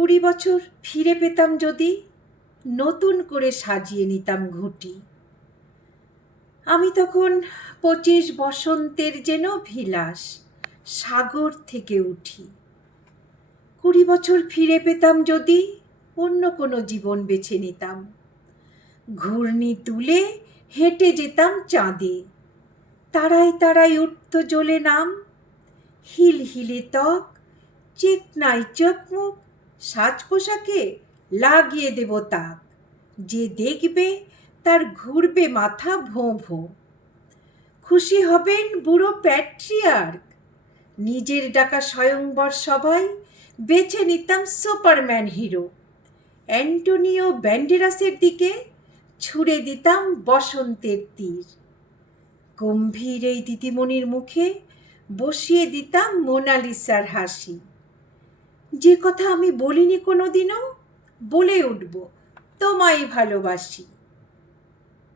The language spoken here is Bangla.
20 বছর ফিরে পেতাম যদি, নতুন করে সাজিয়ে নিতাম ঘুঁটি। আমি তখন 25 বসন্তের যেন ভিলাস, সাগর থেকে উঠি। 20 বছর ফিরে পেতাম যদি, অন্য কোনো জীবন বেছে নিতাম। ঘূর্ণি তুলে হেঁটে যেতাম চাঁদে, তারায় তারায় উঠত জ্বলে নাম। হিল হিলে ত্বক, চেকনাই চোখমুখ, সাজ পোশাকে লাগিয়ে দেব তাক। যে দেখবে তার ঘুরবে মাথা ভোঁ ভোঁ। খুশি হবেন বুড়ো প্যাট্রিয়ার্ক, নিজের ডাকা স্বয়ংবর সভায় বেছে নিতাম সুপারম্যান হিরো। অ্যান্টোনিও ব্যান্ডেরাসের দিকে ছুঁড়ে দিতাম বসন্তের তীর। গম্ভীর এই দিদিমণির মুখে বসিয়ে দিতাম মোনালিসার হাসি। যে কথা আমি বলিনি কোনোদিনও, বলে উঠব, তোমায় ভালোবাসি।